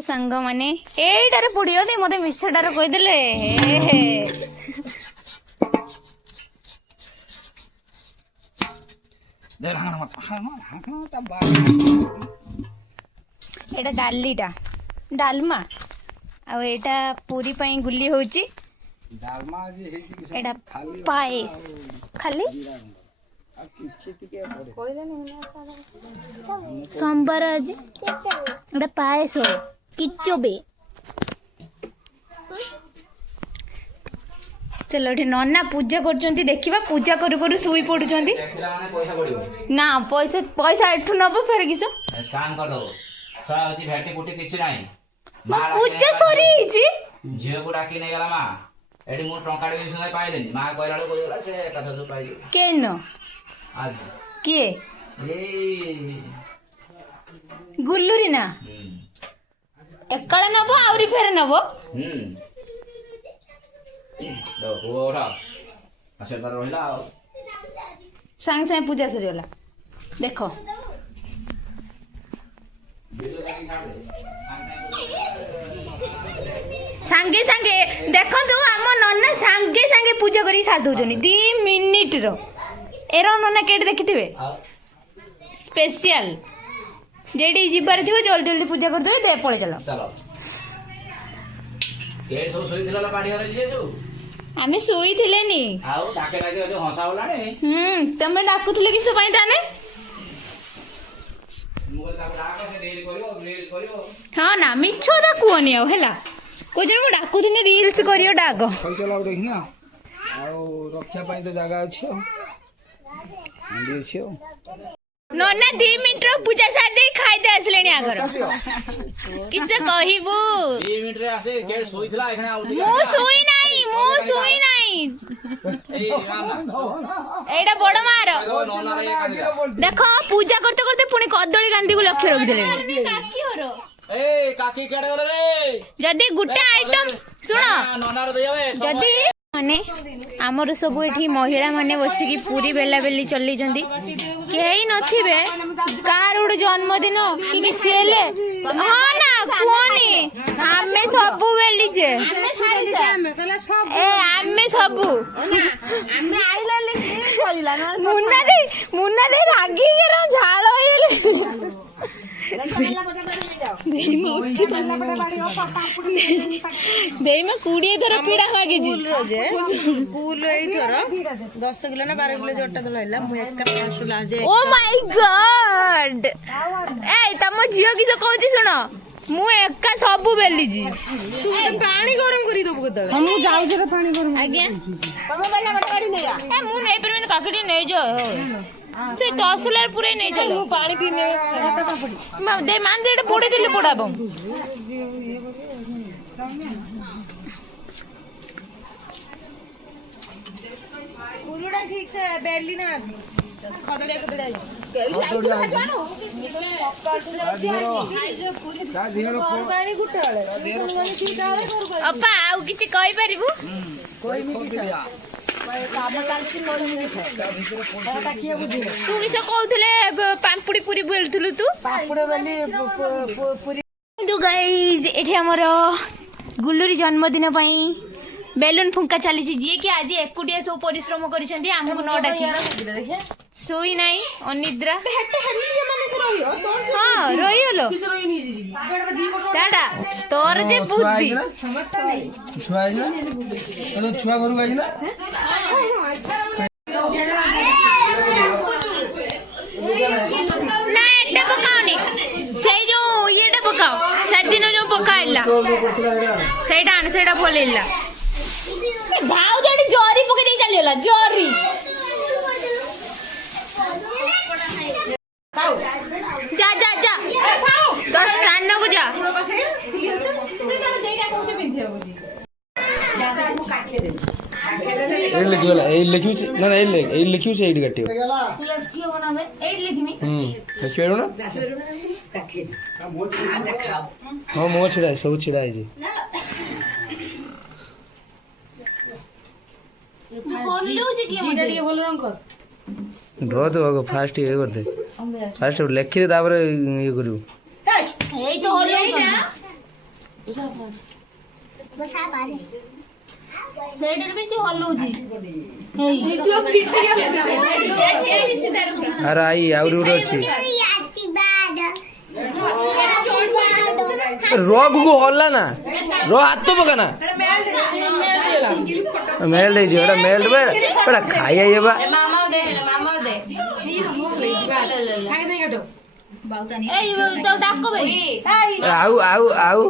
सांग माने एटारे पड़ियो दे मते मिछटार कहि देले हे एटा डालीटा डालमा आ एटा पूरी पई गुल्ली होची डालमा जे हेची कि एटा खाली पायस खाली आ किछि तिके पड़े सोमवार आज एटा पायस हो किचोबे चलो एठी नन्ना पूजा करचंती देखिबा पूजा करू करू सुई पडुचंती पैसा पड़ो ना पैसा पैसा एठू नबो फेर किस स्कान कर दो छा होची भेटी पुटी किछि नाही म पूजा सरी हिची झियो को डाकी नै गला मा एडी मु टंका दे संगे पाइलेनी मा कहला को गला से कथा जो पाइले केन आज के ए गुल्लुरी ना एकळे नबो आउरी फेर नबो दो ओरा अच्छा तर रहिला सांग सांग पूजा सरी होला देखो वीडियो काटी छाड़ दे सांगे सांगे देखो आम नन्ना सांगे सांगे पूजा करी सार दउजनी 2 मिनिट रो एरो नन्ना केट देखिथिबे स्पेशल जेडी जिबार थिबो जल्दी जल्दी पूजा कर देबे दे पळे चलो चलो के सो सोई दिला पाडी हरे जे जो आमे सोई थिले नी आउ डाके डाके जो हंसा होलाने तमे डाकुथिले कि सबाई ताने मुगल ता डाका से रील करियो हां ना मिछो दा कोनी आ हेला को जण मु डाकुथिने रील्स करियो डाक चल चला देखिना आ रक्षा पई तो जगह अछि मंडी अछि नन्ना 2 मिनिट रो पूजा सार दे खाइ दे असलेनी आगर किसे कहिबू 2 मिनिट रे आसे के सोई थिला एखने आउटी मु सोई नाही ए मामा एडा बड़ मार नोना रे का देखो पूजा करते करते पुणी कदली गांधी को लक्ष्य रख देले काकी होरो ए काकी केडे गले रे जदी गुटे आइटम सुनो नोना रे देवे जदी माने हमर सब एठी महिला माने बसिकी पूरी बेला बेली चली जंदी केही नथिबे कार उड जन्मदिन कि कि छेले हां ना कोनी हमें सब बेली जे ए हमें सब ना हमें आइला लेके सरीला मुन्ना दे रागी के रो झाळ होइले देई में कुड़िए थर पीड़ा मागी जी स्कूल एई थर 10 किलो ना 12 किलो जोटा दलैला मु एका पासुला जे ओ माय गॉड ए तम जियो किस कहूची सुन मु एका सब बेली जी तू पानी गरम करी दबु कत हम जाउ जरा पानी गरम आज्ञा तमे बेला बट गाड़ी नै आ ए मु नै परमेन काकडी नै जो से तसलर पूरे नै चलो पानी पीने खाता पापड़ी मा दे मान दे पोड़ी दिले पोड़ाबो पुरुडा ठीक से बेली ना खदड़िया खदड़िया का दिहरो गाड़ी गुटे अपा आउ किछि कहि परिबु कोई मिली काम चलछि कोई मिली एटा किए बुझी तू किछ कहउथले पांपुड़ी पूरी बेलथुलु तू पापड़ बेली पूरी तो गाइज एठी हमर गुल्लुरी जन्मदिन पई बेलून फुंका चली जी कि आज एकुटिया सब परिश्रम करिसेंती हमको न डाकी सोई नाही अनिद्रा हां रहियो दादा तोर जे बुद्धि समझता नहीं छुआ आई ना तो छुआ करू आई ना ना एटा पकाओनी से जो येटा पकाओ सदिनो जो पकाइला सेटा बोलेला भाव जड़ी जोरी पके दे चलियोला जोरी जा जा जा तो स्थान को जा ए लिखियोला ए लिखियो ना ना ए लिखियो से एडी कटियो कियो बनावे एड लिखमी छेड़ो ना हां मो छिड़ा सब छिड़ा है जी फोन लो जे कि जीरा ଟିକେ ଭଲ ରଙ୍ଗ कर ढो तो आगो फास्ट ये कर दे फास्ट लिखि दे तापर ये करियो ଏଇ ତ ହଲଉଛନ୍ତି ସେଇଟାରେ ବେଶୀ ହଲଉଛି ଆରେ ଆଇ ଆହୁରି ଗୋଟେ ଅଛି ରଗକୁ ହଲା ନା ର ହାତ ପକା ନା ମେଲ୍ଟ ହେଇଯିବ ଏଟା ମେଲ୍ଟ ବା ଏଟା ଖାଇବା ଇଏ ବା ଡାକ ଭାଇ ଆଉ ଆଉ ଆଉ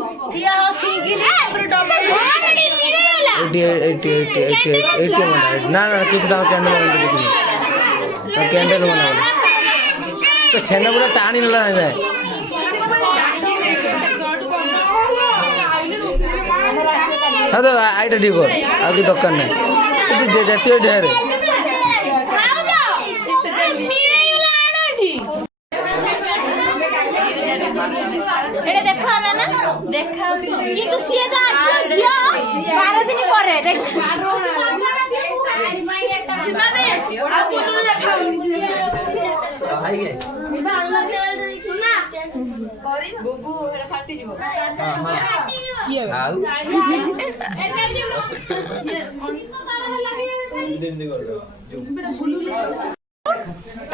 ନା ନା କିଛି ତାଙ୍କ କ୍ୟାଣ୍ଡେଲ ବନା ଛେନା ପୁରା ଟାଣି ନେଲା ଯାଏ ହଁ ତ ଆଇଟା ଟିକେ କର ଆଉ କିଛି ଦରକାର ନାହିଁ ଜାତୀୟ ଢେରେ এটা দেখা হলো না দেখা কিন্তু সে তো আসছে ঝিও 12 দিন পরে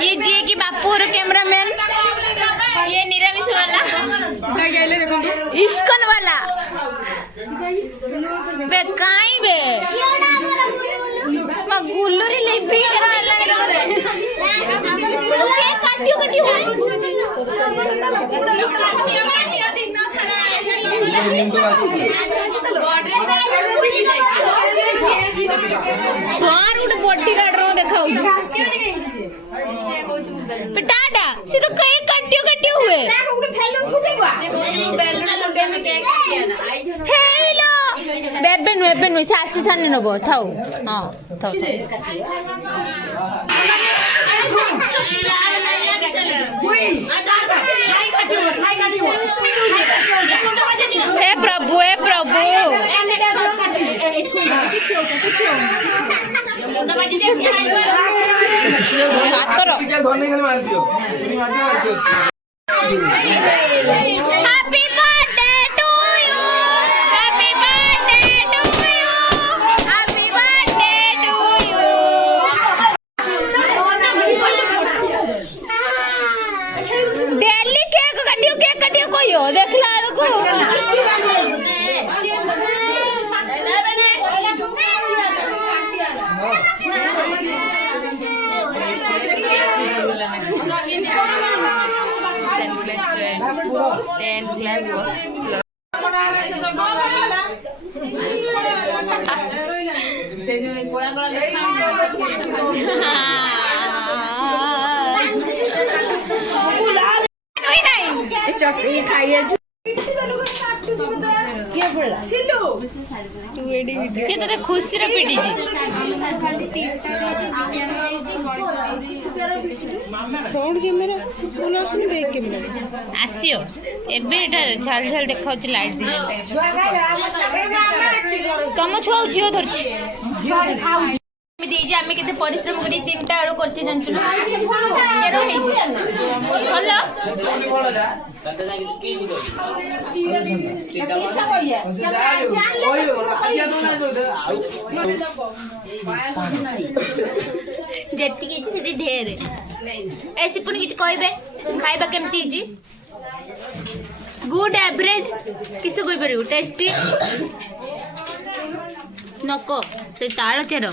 ये जी की बापूर कैमरामैन ये निरामिष वाला इस्कन वाला बे काई बे मा गुल्लुरी लिपि करा लगे तो के काटियो काटियो तोर उड बॉडी गार्ड रो देखाउ बेटाडा से तो कई काटियो काटियो हुए हेलो बेबेन से आसी साने नबो थाउ हां थाउ हे प्रभु happy birthday to you happy birthday to you happy birthday to you daily cake काटियो कहियो देखला को से जो कोला कोला देखा नहीं ये चटनी खाइए क्या बोला से तो खुशी रे पिटी जी फ्रंट कैमरा फुल आसनी बैक कैमरा आसियो एबे एटा झाल झाल देखाउ छी लाइट दिले तम छौ जियो धरछि मी देजी आमी केते परिश्रम करी 3टा आड़ो करछि जानछु ना केरो हे होला तते जाके की गुदो जेति के से ढेर ऐसी पुन किछ कहबे खाइबा केमती जी गुड एवरेज किस कोइ परिउ टेस्टी नको से ताळ चेरो चेरो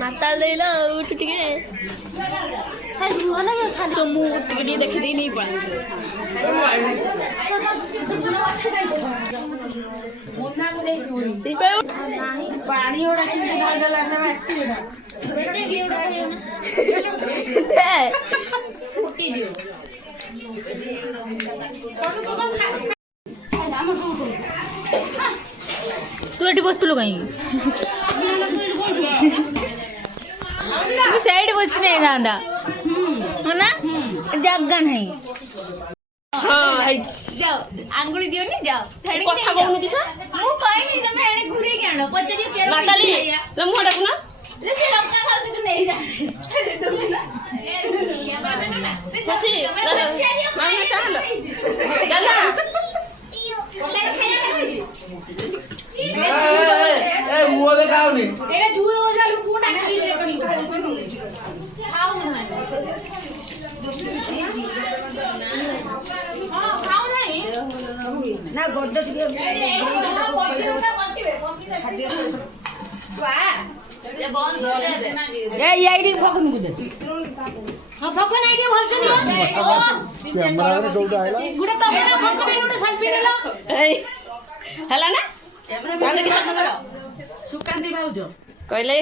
माता लेला उठ टिके हां जुआना या खाली तो मुंह उठ के देख दी नहीं पड़ा मोना को ले जोड़ी पानी ओडा के ढाल देला ना आसी बेटा बेटे की ओडा है ना दे फुटी दियो तू एटी बसतुलो काई तू साइड बसने दादा है ना जगह नहीं हां ଯାଅ ଆଙ୍ଗୁଳି ଦିଅନି ଯାଅ କଥା କହୁନୁ କିସ ମୁଁ କହିବି ତମେ ଏଣେ ଘୁରେଇକି ଆଣ ପଚାରି କେର ନାତାଲି ଖାଇଆ ତୋ ମୁହଁ ଡାକୁନ ସେ ଲଙ୍କା ଖାଉଛି ତୁ ନେଇ ଯା ଖୁସି ମାମା ଚାଲ ଚାଲ ମୁହଁ ଦେଖାଉନି ଏରେ ଦୁଇ ଓଜା ଲୁକୁଟା ଖାଉ ନାହିଁ ନା ଗଡ ଟିକେ ଏଇଠି ଫକ ମୁକୁ ଦେ ହଁ ଫକ ନାଇଁ ଟିକେ ଭଲସେ ନିଅ ଗୁଟେ ତମର ଫକ ନାଇଁ ଗୁଟେ ସେଲ୍ଫି ନେଲ ହେଲା ନା ସୁକାନ୍ତି ଭାଉଜ କହିଲେ